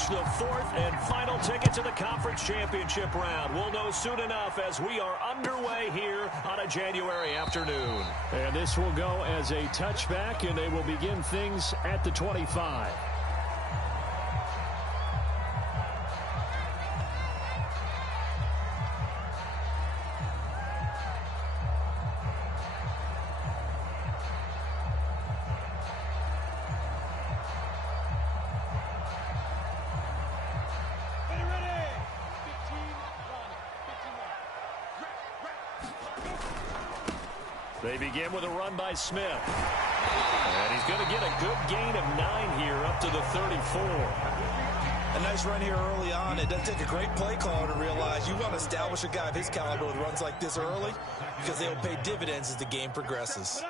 clinch the fourth and final ticket to the conference championship round. We'll know soon enough as we are underway here on a January afternoon. And this will go as a touchback, and they will begin things at the 25. They begin with a run by Smith. And he's going to get a good gain of 9 here up to the 34. A nice run here early on. It doesn't take a great play caller to realize you want to establish a guy of his caliber with runs like this early because they will pay dividends as the game progresses.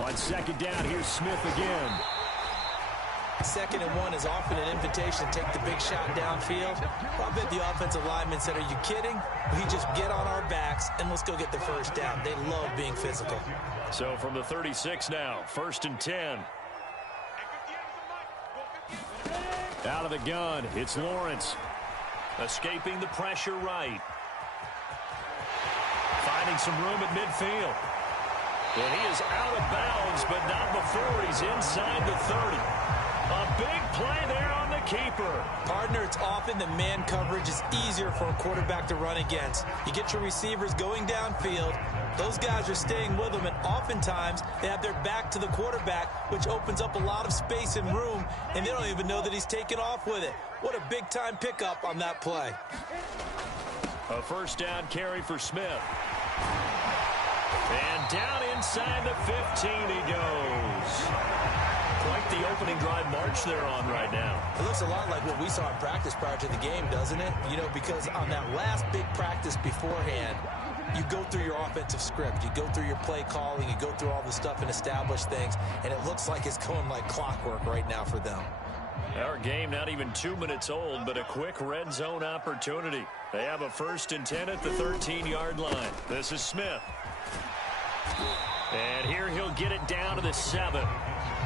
On second down, here's Smith again. 2nd and 1 is often an invitation to take the big shot downfield. Well, I bet the offensive lineman said, are you kidding? We just get on our backs and let's go get the first down. They love being physical. So from the 36 now, 1st and 10. Out of the gun, it's Lawrence. Escaping the pressure right. Finding some room at midfield. And he is out of bounds, but not before he's inside the 30. A big play there on the keeper. Partner, it's often the man coverage is easier for a quarterback to run against. You get your receivers going downfield. Those guys are staying with them, and oftentimes they have their back to the quarterback, which opens up a lot of space and room, and they don't even know that he's taken off with it. What a big-time pickup on that play. A first down carry for Smith. And down inside the 15 he goes. Quite the opening drive march they're on right now. It looks a lot like what we saw in practice prior to the game, doesn't it? You know, because on that last big practice beforehand, you go through your offensive script. You go through your play calling. You go through all the stuff and establish things. And it looks like it's going like clockwork right now for them. Our game not even 2 minutes old, but a quick red zone opportunity. They have a 1st and 10 at the 13-yard line. This is Smith. And here he'll get it down to the 7.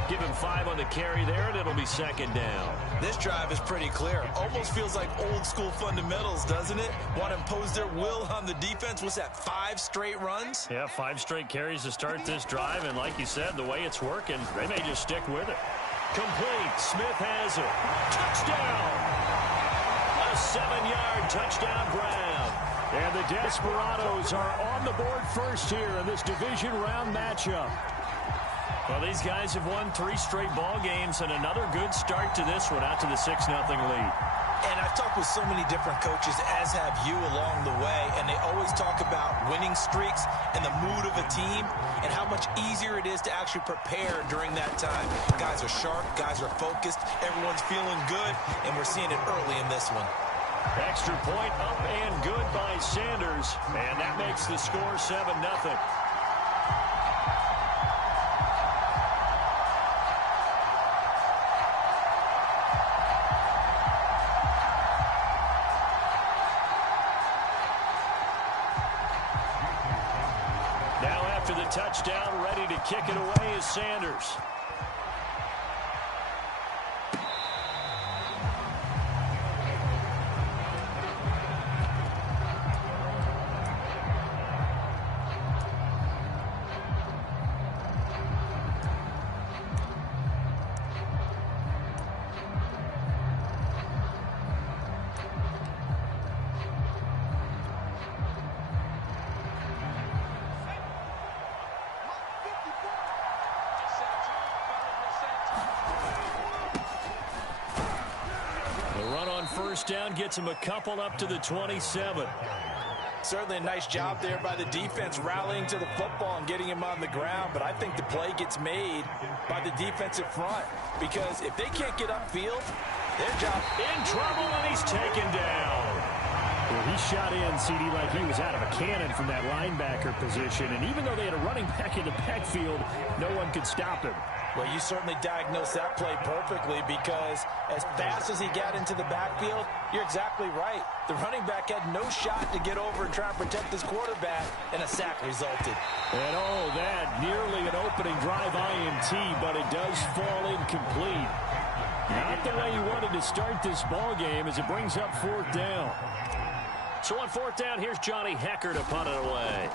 Give him 5 on the carry there, and it'll be 2nd down. This drive is pretty clear. Almost feels like old-school fundamentals, doesn't it? Want to impose their will on the defense. Was that 5 straight runs? Yeah, 5 straight carries to start this drive, and like you said, the way it's working, they may just stick with it. Complete. Smith has it. Touchdown! A 7-yard touchdown grab. And the Desperados are on the board first here in this division round matchup. Well, these guys have won 3 straight ball games and another good start to this one out to the 6-0 lead. And I've talked with so many different coaches, as have you along the way, and they always talk about winning streaks and the mood of a team and how much easier it is to actually prepare during that time. Guys are sharp, guys are focused, everyone's feeling good, and we're seeing it early in this one. Extra point up and good by Sanders, and that makes the score 7-0. Now after the touchdown, ready to kick it away is Sanders. First down gets him a couple up to the 27. Certainly a nice job there by the defense rallying to the football and getting him on the ground, but I think the play gets made by the defensive front because if they can't get upfield, their job in trouble and he's taken down. Well, he shot in, CD, like he was out of a cannon from that linebacker position, and even though they had a running back in the backfield, no one could stop him. Well, you certainly diagnosed that play perfectly because as fast as he got into the backfield, you're exactly right. The running back had no shot to get over and try and protect his quarterback, and a sack resulted. And all that, nearly an opening drive INT, but it does fall incomplete. Not the way you wanted to start this ball game as it brings up 4th down. So on 4th down, here's Johnny Hecker to punt it away.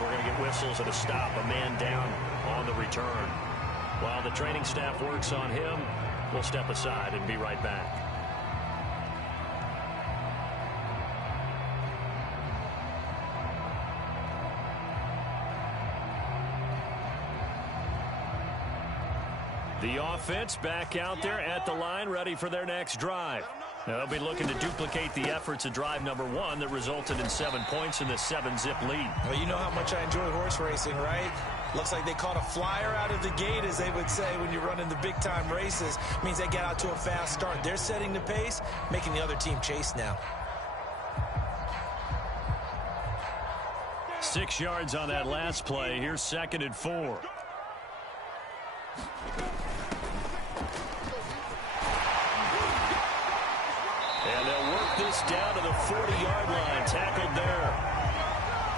We're going to get whistles and a stop, a man down on the return. While the training staff works on him, we'll step aside and be right back. The offense back out there at the line, ready for their next drive. They'll be looking to duplicate the efforts of drive number 1 that resulted in 7 points in the 7-zip lead. Well, you know how much I enjoy horse racing, right? Looks like they caught a flyer out of the gate, as they would say when you're running the big-time races. Means they get out to a fast start. They're setting the pace, making the other team chase now. 6 yards on that last play. Here's 2nd and 4. And they'll work this down to the 40-yard line. Tackled there.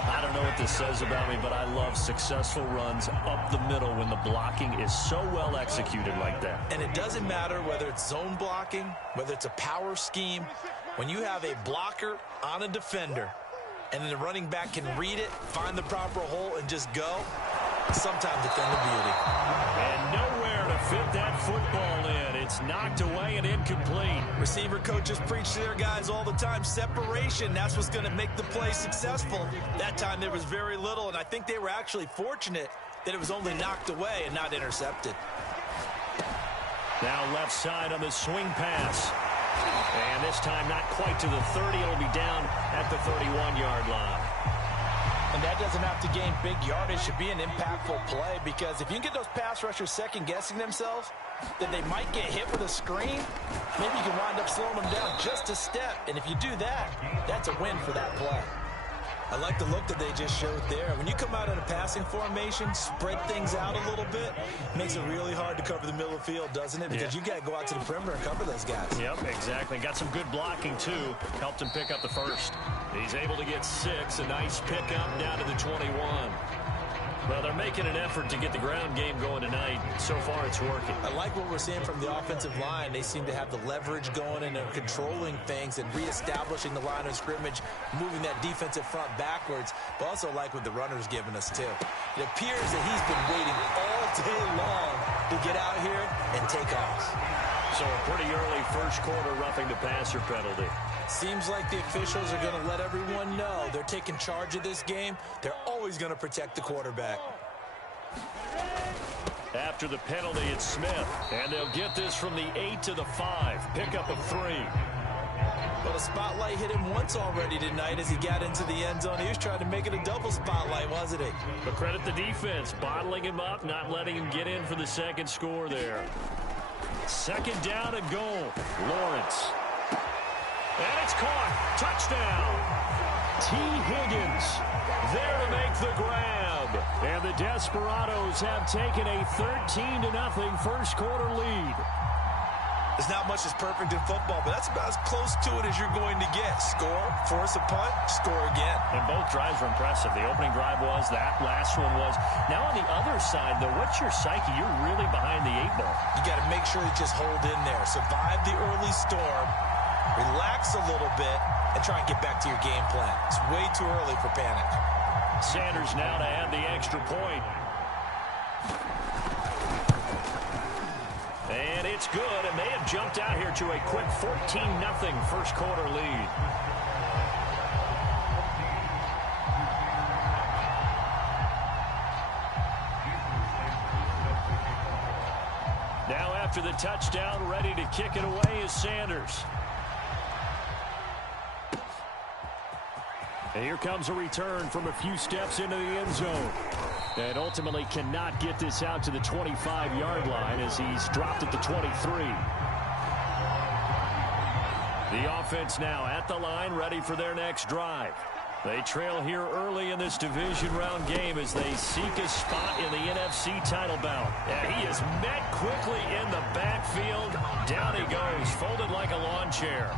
I don't know what this says about me, but I love successful runs up the middle when the blocking is so well executed like that. And it doesn't matter whether it's zone blocking, whether it's a power scheme. When you have a blocker on a defender, and then the running back can read it, find the proper hole, and just go, sometimes defend the beauty. And nowhere to fit that football in. It's knocked away and incomplete. Receiver coaches preach to their guys all the time. Separation, that's what's going to make the play successful. That time there was very little, and I think they were actually fortunate that it was only knocked away and not intercepted. Now left side on the swing pass. And this time not quite to the 30. It'll be down at the 31-yard line. And that doesn't have to gain big yardage. Should be an impactful play, because if you can get those pass rushers second-guessing themselves, that they might get hit with a screen, maybe you can wind up slowing them down just a step. And if you do that, that's a win for that play. I like the look that they just showed there. When you come out in a passing formation, spread things out a little bit, makes it really hard to cover the middle of the field, doesn't it? Because you got to go out to the perimeter and cover those guys. Yep, exactly. Got some good blocking, too. Helped him pick up the first. He's able to get 6. A nice pickup down to the 21. Well, they're making an effort to get the ground game going tonight. So far, it's working. I like what we're seeing from the offensive line. They seem to have the leverage going, and they're controlling things and reestablishing the line of scrimmage, moving that defensive front backwards. But also like what the runner's giving us, too. It appears that he's been waiting all day long to get out here and take off. So a pretty early first quarter roughing the passer penalty. Seems like the officials are going to let everyone know they're taking charge of this game. They're always going to protect the quarterback. After the penalty, it's Smith. And they'll get this from the 8 to the 5. Pickup of 3. Well, the spotlight hit him once already tonight as he got into the end zone. He was trying to make it a double spotlight, wasn't he? But credit the defense, bottling him up, not letting him get in for the second score there. 2nd down and goal. Lawrence. And it's caught. Touchdown. T. Higgins there to make the grab. And the Desperados have taken a 13-0 first quarter lead. There's not much that's perfect in football, but that's about as close to it as you're going to get. Score, force a punt, score again. And both drives were impressive. The opening drive was, that last one was. Now on the other side, though, what's your psyche? You're really behind the 8 ball. You got to make sure you just hold in there. Survive the early storm, relax a little bit, and try and get back to your game plan. It's way too early for panic. Sanders now to add the extra point. And it's good, and they have jumped out here to a quick 14-0 first quarter lead. Now after the touchdown, ready to kick it away is Sanders. And here comes a return from a few steps into the end zone. And ultimately cannot get this out to the 25-yard line as he's dropped at the 23. The offense now at the line, ready for their next drive. They trail here early in this division round game as they seek a spot in the NFC title bout. And he is met quickly in the backfield. Down he goes, folded like a lawn chair.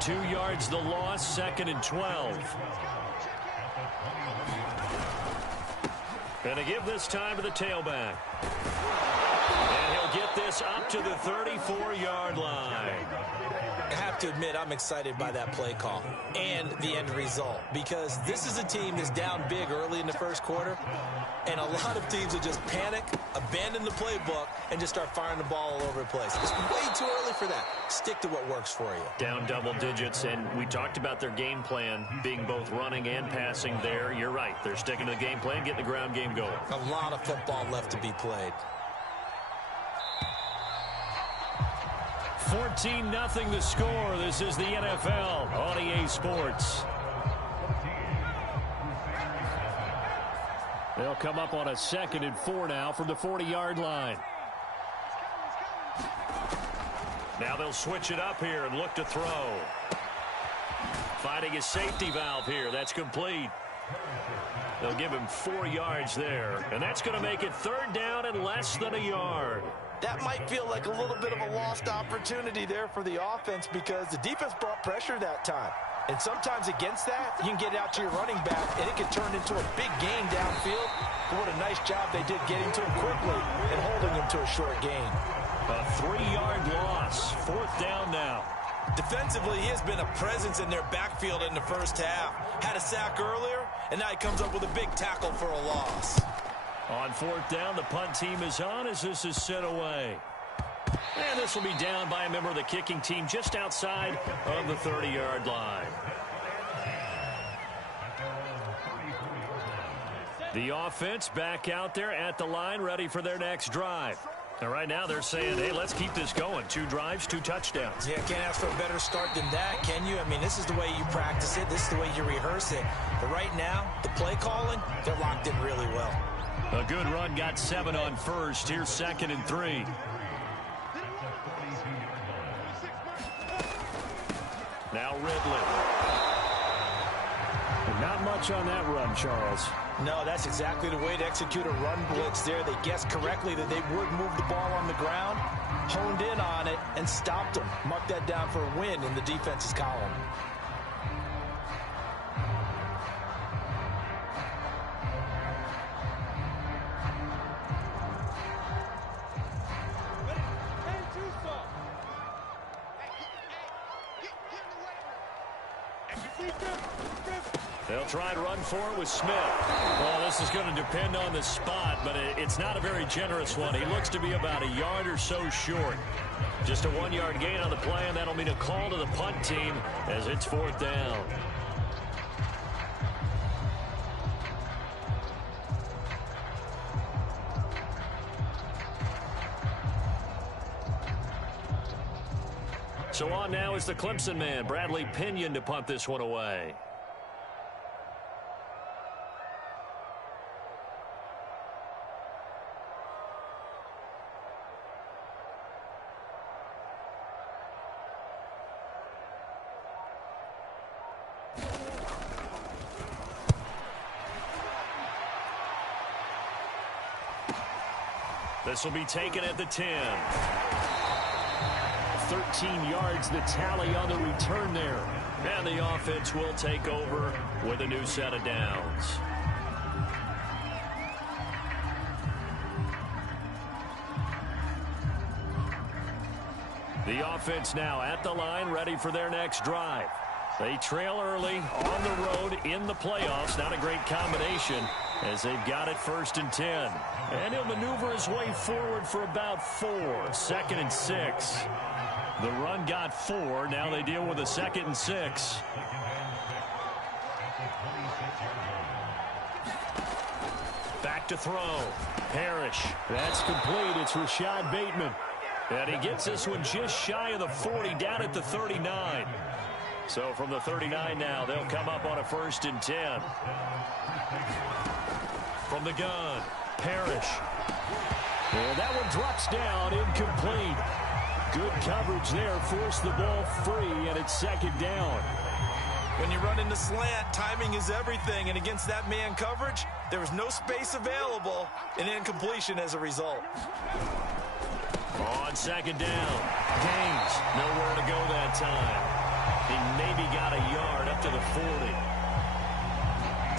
2 yards the loss, 2nd and 12. Gonna give this time to the tailback. And he'll get this up to the 34-yard line. I have to admit, I'm excited by that play call and the end result, because this is a team that's down big early in the first quarter, and a lot of teams will just panic, abandon the playbook, and just start firing the ball all over the place. It's way too early for that. Stick to what works for you. Down double digits, and we talked about their game plan being both running and passing there. You're right. They're sticking to the game plan, getting the ground game going. A lot of football left to be played. 14-0 the score. This is the NFL on EA Sports. They'll come up on a 2nd and 4 now from the 40-yard line. Now they'll switch it up here and look to throw. Finding his safety valve here. That's complete. They'll give him 4 yards there. And that's going to make it 3rd down and less than a yard. That might feel like a little bit of a lost opportunity there for the offense, because the defense brought pressure that time. And sometimes against that, you can get out to your running back, and it can turn into a big gain downfield. But what a nice job they did getting to him quickly and holding him to a short gain. A 3-yard loss. 4th down now. Defensively, he has been a presence in their backfield in the first half. Had a sack earlier, and now he comes up with a big tackle for a loss. On 4th down, the punt team is on as this is sent away. And this will be down by a member of the kicking team just outside of the 30-yard line. The offense back out there at the line, ready for their next drive. And right now they're saying, hey, let's keep this going. 2 drives, 2 touchdowns. Yeah, can't ask for a better start than that, can you? I mean, this is the way you practice it. This is the way you rehearse it. But right now, the play calling, they're locked in really well. A good run, got 7 on first. Here's 2nd and 3. Now Ridley. Not much on that run, Charles. No, that's exactly the way to execute a run blitz there. They guessed correctly that they would move the ball on the ground, honed in on it, and stopped them. Mark that down for a win in the defense's column. They'll try and run for it with Smith. Well, this is going to depend on the spot, but it's not a very generous one. He looks to be about a yard or so short. Just a 1-yard gain on the play, and that'll mean a call to the punt team as it's 4th down. So on now is the Clemson man, Bradley Pinion, to punt this one away. This will be taken at the 10. 13 yards, the tally on the return there. And the offense will take over with a new set of downs. The offense now at the line, ready for their next drive. They trail early on the road in the playoffs. Not a great combination as they've got it 1st and 10. And he'll maneuver his way forward for about 4. 2nd and 6. The run got 4. Now they deal with a 2nd and 6. Back to throw. Parrish. That's complete. It's Rashad Bateman. And he gets this one just shy of the 40, down at the 39. So from the 39 now, they'll come up on a 1st and 10. From the gun, Parrish. And that one drops down, incomplete. Good coverage there. Forced the ball free, and it's second down. When you run into slant, timing is everything. And against that man coverage, there was no space available, and incompletion as a result. On second down, Gaines nowhere to go that time. He maybe got a yard up to the 40.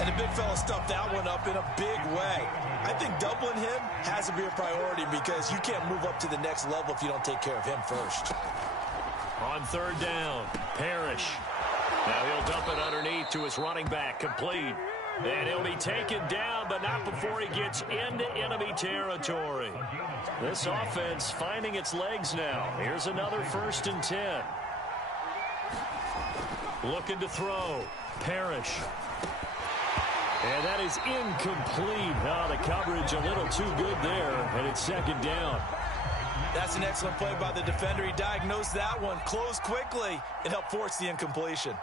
And the big fella stuffed that one up in a big way. I think doubling him has to be a priority because you can't move up to the next level if you don't take care of him first. On third down, Parrish. Now he'll dump it underneath to his running back, complete. And he'll be taken down, but not before he gets into enemy territory. This offense finding its legs now. Here's another 1st and 10. Looking to throw. Parrish. And that is incomplete. Oh, the coverage a little too good there, and it's second down. That's an excellent play by the defender. He diagnosed that one, closed quickly, and helped force the incompletion.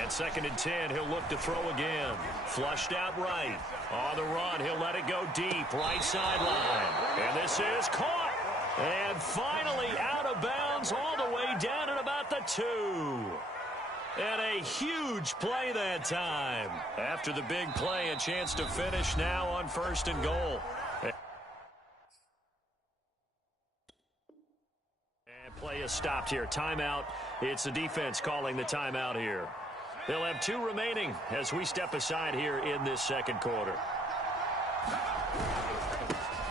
And 2nd and 10, he'll look to throw again. Flushed out right. On the run, he'll let it go deep, right sideline. And this is caught. And finally out of bounds all the way down at about the 2. And a huge play that time. After the big play, a chance to finish now on 1st and goal. And play is stopped here. Timeout. It's the defense calling the timeout here. They'll have 2 remaining as we step aside here in this second quarter.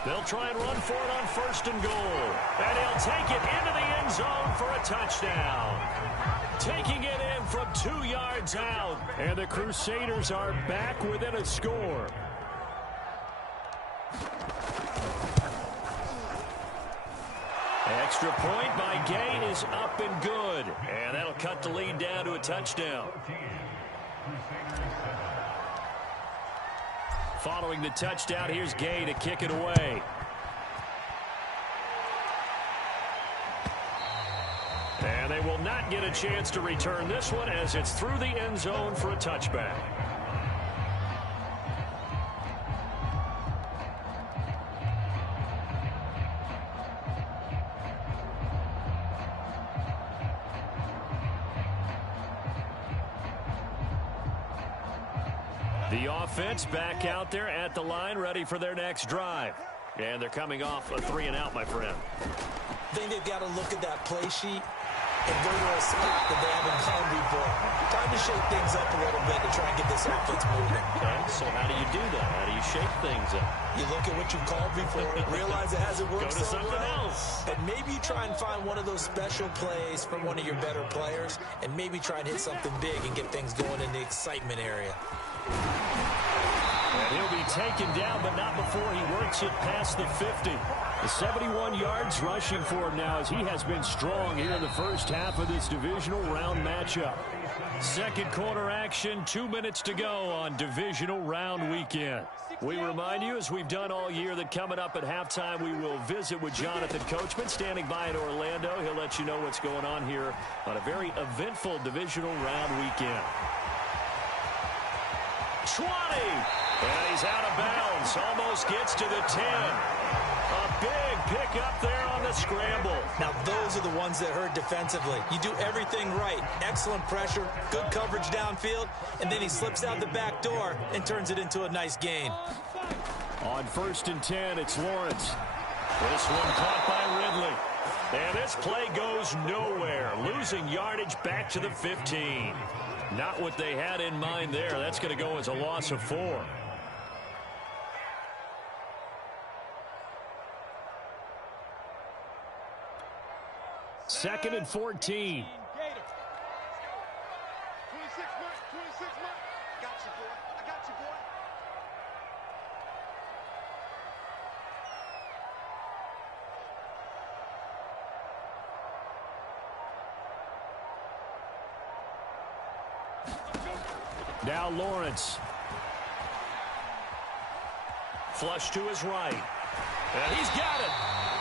They'll try and run for it on 1st and goal. And he'll take it into the end zone for a touchdown. Taking it in from 2 yards out. And the Crusaders are back within a score. Extra point by Gay is up and good. And that'll cut the lead down to a touchdown. Following the touchdown, here's Gay to kick it away. And they will not get a chance to return this one as it's through the end zone for a touchback. The offense back out there at the line, ready for their next drive. And they're coming off a 3-and-out, my friend. I think they've got to look at that play sheet and go to a spot that they haven't gone before. Time to shake things up a little bit to try and get this offense moving. Okay, so how do you do that? How do you shake things up? You look at what you've called before, realize it hasn't worked Go to so something well, else. and maybe you try and find one of those special plays from one of your better players, and maybe try and hit something big and get things going in the excitement area. And he'll be taken down, but not before he works it past the 50. The 71 yards rushing for him now as he has been strong here in the first half of this divisional round matchup. Second quarter action, 2 minutes to go on divisional round weekend. We remind you, as we've done all year, that coming up at halftime, we will visit with Jonathan Coachman standing by in Orlando. He'll let you know what's going on here on a very eventful divisional round weekend. 20. And he's out of bounds. Almost gets to the 10. A big pickup there on the scramble. Now, those are the ones that hurt defensively. You do everything right. Excellent pressure, good coverage downfield, and then he slips out the back door and turns it into a nice gain. On 1st and 10, it's Lawrence. This one caught by Ridley. And this play goes nowhere. Losing yardage back to the 15. Not what they had in mind there. That's going to go as a loss of 4. Second and 14. Now Lawrence. Flush to his right. And he's got it.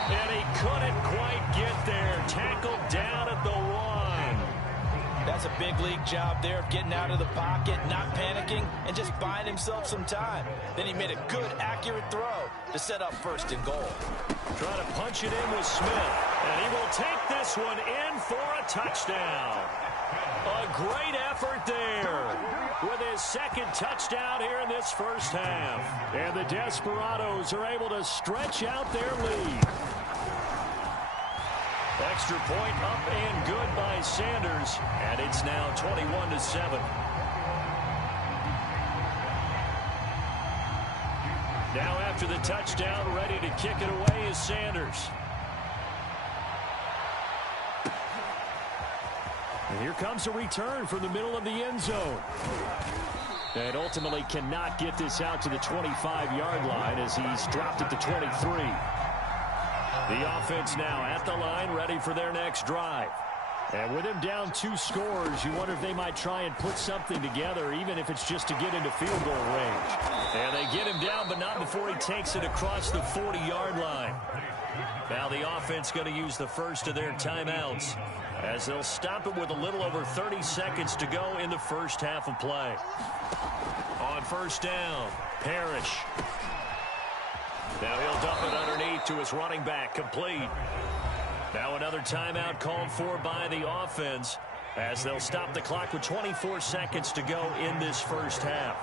And he couldn't quite get there. Tackled down at the 1. That's a big league job there of getting out of the pocket, not panicking, and just buying himself some time. Then he made a good, accurate throw to set up first and goal. Trying to punch it in with Smith, and he will take this one in for a touchdown. A great effort there with his second touchdown here in this first half. And the Desperados are able to stretch out their lead. Extra point up and good by Sanders, and it's now 21-7. Now after the touchdown, ready to kick it away is Sanders. And here comes a return from the middle of the end zone. And ultimately cannot get this out to the 25-yard line as he's dropped at the 23. The offense now at the line, ready for their next drive. And with him down 2 scores, you wonder if they might try and put something together, even if it's just to get into field goal range. And they get him down, but not before he takes it across the 40-yard line. Now the offense going to use the first of their timeouts as they'll stop it with a little over 30 seconds to go in the first half of play. On first down, Parrish. Now he'll dump it underneath to his running back, complete. Now another timeout called for by the offense as they'll stop the clock with 24 seconds to go in this first half.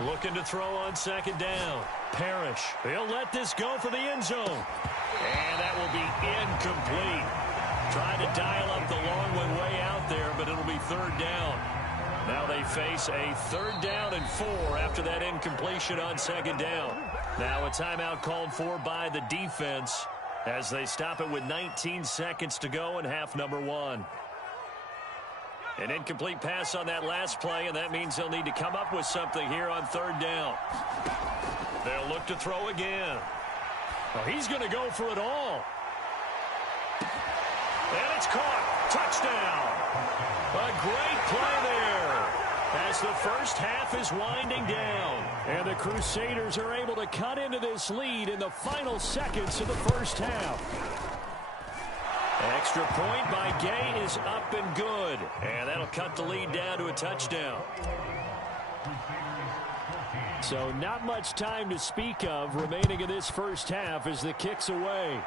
Looking to throw on second down. Parrish. He'll let this go for the end zone. And that will be incomplete. Trying to dial up the long one way out there, but it'll be third down. Now they face a 3rd down and 4 after that incompletion on second down. Now a timeout called for by the defense as they stop it with 19 seconds to go in half number 1. An incomplete pass on that last play, and that means they'll need to come up with something here on 3rd down. They'll look to throw again. Well, he's going to go for it all. And it's caught. Touchdown. A great play there as the first half is winding down. And the Crusaders are able to cut into this lead in the final seconds of the first half. Extra point by Gay is up and good. And that'll cut the lead down to a touchdown. So not much time to speak of remaining in this first half as the kick's away.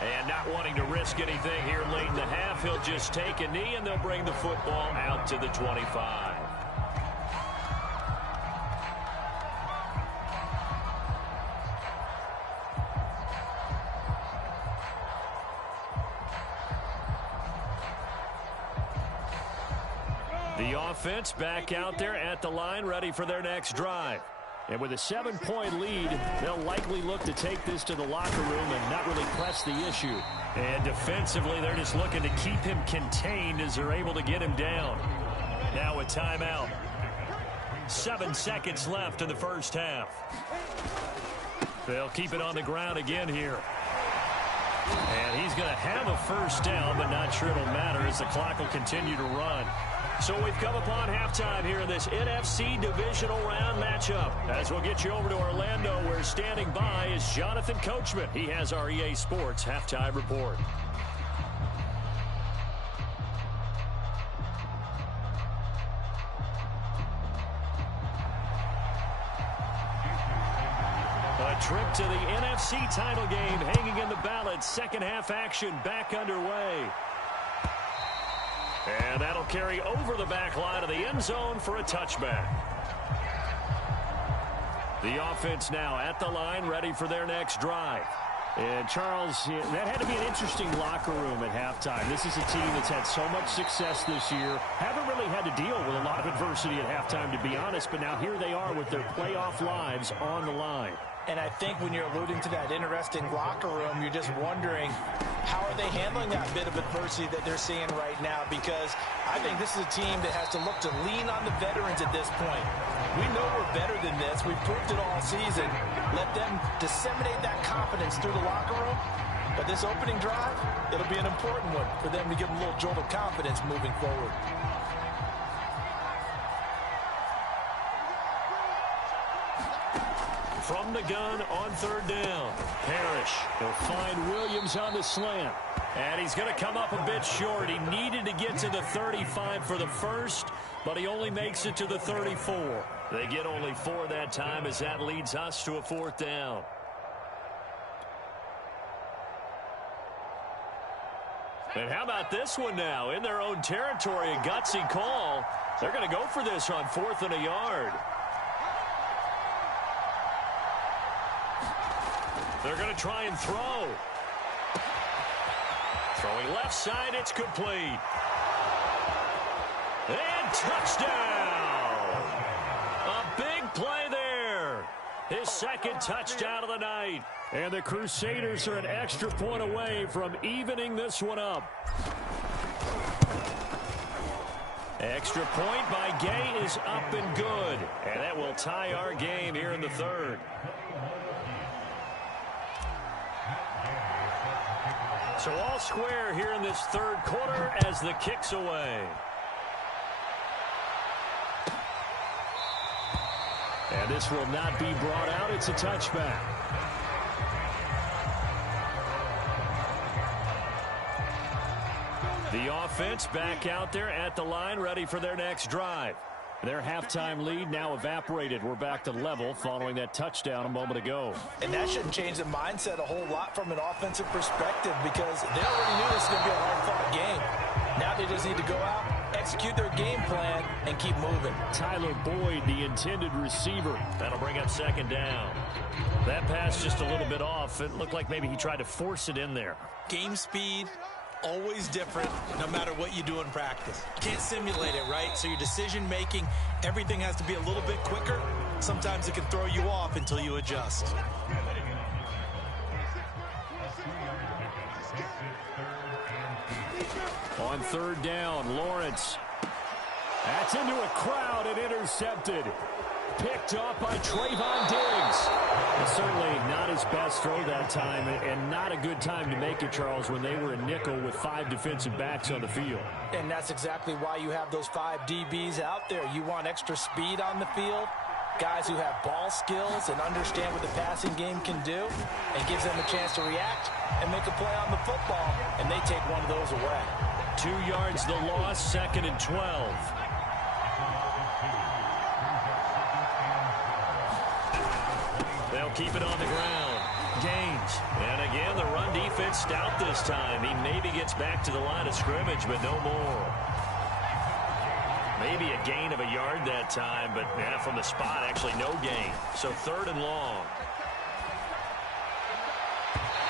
And not wanting to risk anything here late in the half, he'll just take a knee and they'll bring the football out to the 25. The offense back out there at the line, ready for their next drive. And with a 7-point lead, they'll likely look to take this to the locker room and not really press the issue. And defensively, they're just looking to keep him contained as they're able to get him down. Now a timeout. 7 seconds left in the first half. They'll keep it on the ground again here. And he's going to have a first down, but not sure it'll matter as the clock will continue to run. So we've come upon halftime here in this NFC Divisional Round matchup. As we'll get you over to Orlando, where standing by is Jonathan Coachman. He has our EA Sports Halftime Report. A trip to the NFC title game hanging in the balance. Second half action back underway. And that'll carry over the back line of the end zone for a touchback. The offense now at the line, ready for their next drive. And Charles, that had to be an interesting locker room at halftime. This is a team that's had so much success this year. Haven't really had to deal with a lot of adversity at halftime, to be honest. But now here they are with their playoff lives on the line. And I think when you're alluding to that interesting locker room, you're just wondering, how are they handling that bit of adversity that they're seeing right now? Because I think this is a team that has to look to lean on the veterans at this point. We know we're better than this. We've proved it all season. Let them disseminate that confidence through the locker room. But this opening drive, it'll be an important one for them to give them a little jolt of confidence moving forward. from the gun on third down. Parrish. He'll find Williams on the slant. And he's going to come up a bit short. He needed to get to the 35 for the first, but he only makes it to the 34. They get only 4 that time as that leads us to a 4th down. And how about this one now? In their own territory, a gutsy call. They're going to go for this on 4th and a yard. They're going to try and throw. Throwing left side, it's complete. And touchdown! A big play there. His second touchdown of the night. And the Crusaders are an extra point away from evening this one up. Extra point by Gay is up and good. And that will tie our game here in the 3rd. So all square here in this 3rd quarter as the kick's away. And this will not be brought out. It's a touchback. The offense back out there at the line, ready for their next drive. Their halftime lead now evaporated. We're back to level following that touchdown a moment ago. And that shouldn't change the mindset a whole lot from an offensive perspective because they already knew this was going to be a hard-fought game. Now they just need to go out, execute their game plan, and keep moving. Tyler Boyd, the intended receiver. That'll bring up 2nd down. That pass just a little bit off. It looked like maybe he tried to force it in there. Game speed, always different no matter what you do in practice. Can't simulate it, right? So your decision making, everything has to be a little bit quicker. Sometimes it can throw you off until you adjust. On 3rd down, Lawrence. That's into a crowd and intercepted. Picked off by Trayvon Diggs. And certainly not his best throw that time, and not a good time to make it, Charles, when they were in nickel with 5 defensive backs on the field. And that's exactly why you have those 5 DBs out there. You want extra speed on the field, guys who have ball skills and understand what the passing game can do, and gives them a chance to react and make a play on the football, and they take one of those away. 2 yards the loss, 2nd and 12. They'll keep it on the ground. Gaines. And again, the run defense stout this time. He maybe gets back to the line of scrimmage, but no more. Maybe a gain of a yard that time, but yeah, from the spot, actually no gain. So 3rd and long.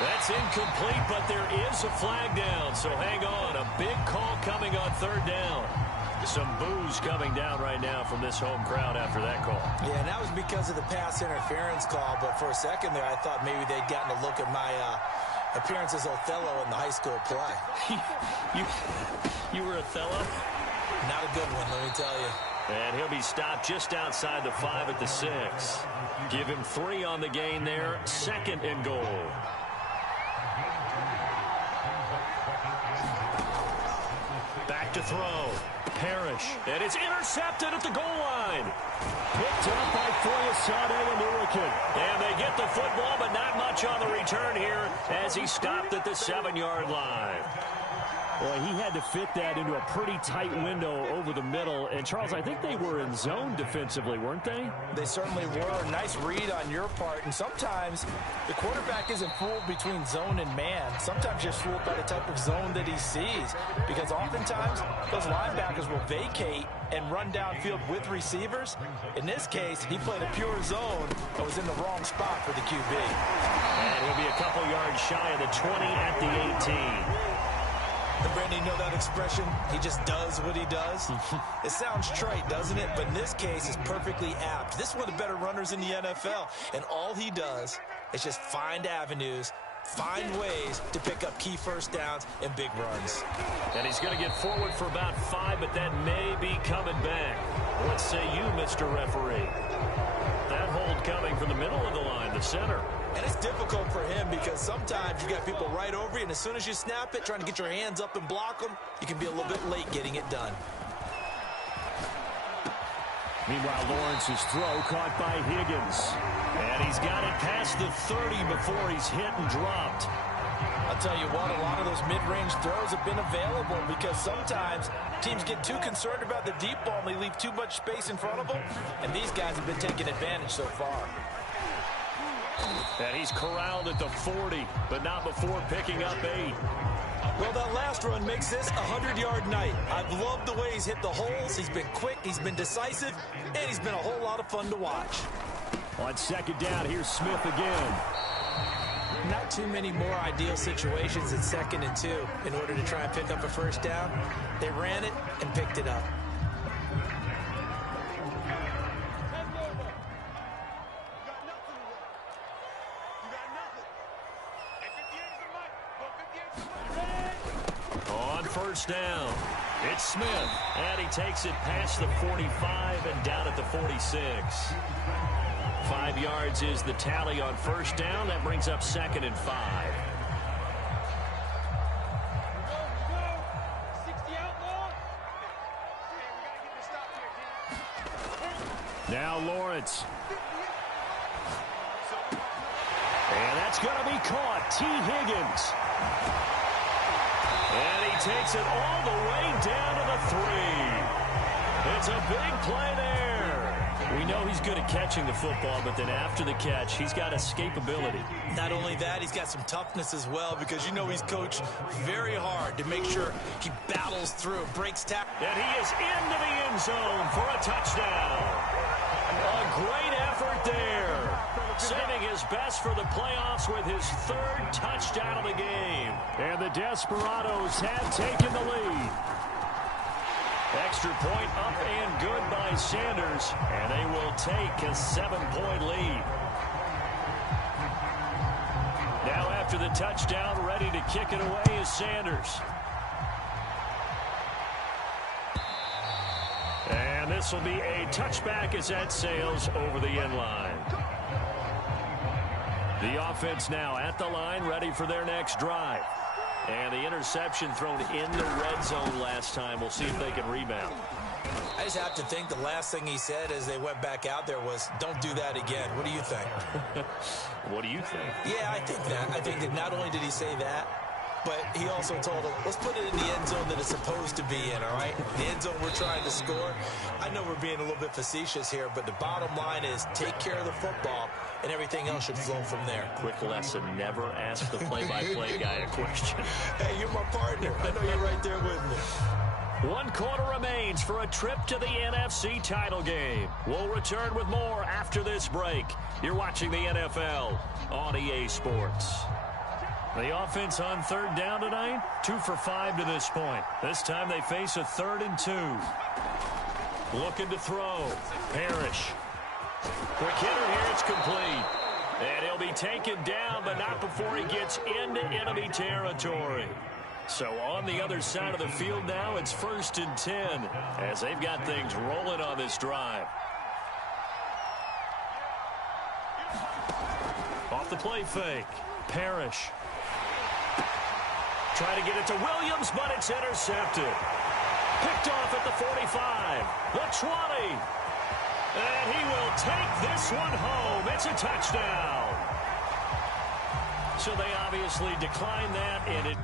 That's incomplete, but there is a flag down, so hang on. A big call coming on 3rd down. Some boos coming down right now from this home crowd after that call. Yeah, and that was because of the pass interference call, but for a second there I thought maybe they'd gotten a look at my appearance as Othello in the high school play. You were Othello? Not a good one, let me tell you. And he'll be stopped just outside the 5 at the 6. Give him 3 on the gain there. 2nd and goal. Back to throw. Parrish. And it's intercepted at the goal line. Picked up by Foyesade and Hurricane. And they get the football, but not much on the return here as he stopped at the 7-yard line. Boy, he had to fit that into a pretty tight window over the middle. And, Charles, I think they were in zone defensively, weren't they? They certainly were. Nice read on your part. And sometimes the quarterback isn't fooled between zone and man. Sometimes you're fooled by the type of zone that he sees. Because oftentimes, those linebackers will vacate and run downfield with receivers. In this case, he played a pure zone but was in the wrong spot for the QB. And he'll be a couple yards shy of the 20 at the 18. And Brandon, you know that expression? He just does what he does. It sounds trite, doesn't it? But in this case, it's perfectly apt. This is one of the better runners in the NFL. And all he does is just find avenues, find ways to pick up key first downs and big runs. And he's going to get forward for about 5, but that may be coming back. What say you, Mr. Referee? That hold coming from the middle of the line, the center. And it's difficult for him because sometimes you got people right over you, and as soon as you snap it, trying to get your hands up and block them, you can be a little bit late getting it done. Meanwhile, Lawrence's throw caught by Higgins. And he's got it past the 30 before he's hit and dropped. I'll tell you what, a lot of those mid-range throws have been available because sometimes teams get too concerned about the deep ball and they leave too much space in front of them, and these guys have been taking advantage so far. And he's corralled at the 40, but not before picking up 8. Well, that last run makes this a 100-yard night. I've loved the way he's hit the holes. He's been quick, he's been decisive, and he's been a whole lot of fun to watch. On second down, here's Smith again. Not too many more ideal situations at 2nd and 2 in order to try and pick up a first down. They ran it and picked it up. On first down, it's Smith, and he takes it past the 45 and down at the 46. 5 yards is the tally on first down. That brings up 2nd and 5. Now Lawrence. And that's going to be caught. T. Higgins. And he takes it all the way down to the 3. It's a big play there. We know he's good at catching the football, but then after the catch, he's got escapability. Not only that, he's got some toughness as well because you know he's coached very hard to make sure he battles through, breaks tackle. And he is into the end zone for a touchdown. A great effort there. Saving his best for the playoffs with his 3rd touchdown of the game. And the Desperados have taken the lead. Extra point up and good by Sanders, and they will take a 7-point lead. Now after the touchdown, ready to kick it away is Sanders. And this will be a touchback as that sails over the end line. The offense now at the line, ready for their next drive. And the interception thrown in the red zone last time. We'll see if they can rebound. I just have to think the last thing he said as they went back out there was, don't do that again. What do you think? What do you think? Yeah, I think that. I think that not only did he say that, but he also told them, let's put it in the end zone that it's supposed to be in, all right? The end zone we're trying to score. I know we're being a little bit facetious here, but the bottom line is take care of the football, and everything else should flow from there. Quick lesson, never ask the play-by-play guy a question. Hey, you're my partner. I know you're right there with me. 1 quarter remains for a trip to the NFC title game. We'll return with more after this break. You're watching the NFL on EA Sports. The offense on 3rd down tonight, 2 for 5 to this point. This time they face a 3rd and 2. Looking to throw. Parrish. Quick hitter here, it's complete. And he'll be taken down, but not before he gets into enemy territory. So on the other side of the field now, it's 1st and 10 as they've got things rolling on this drive. Off the play fake. Parrish. Trying to get it to Williams, but it's intercepted. Picked off at the 45, the 20. And he will take this one home. It's a touchdown. So they obviously declined that, and it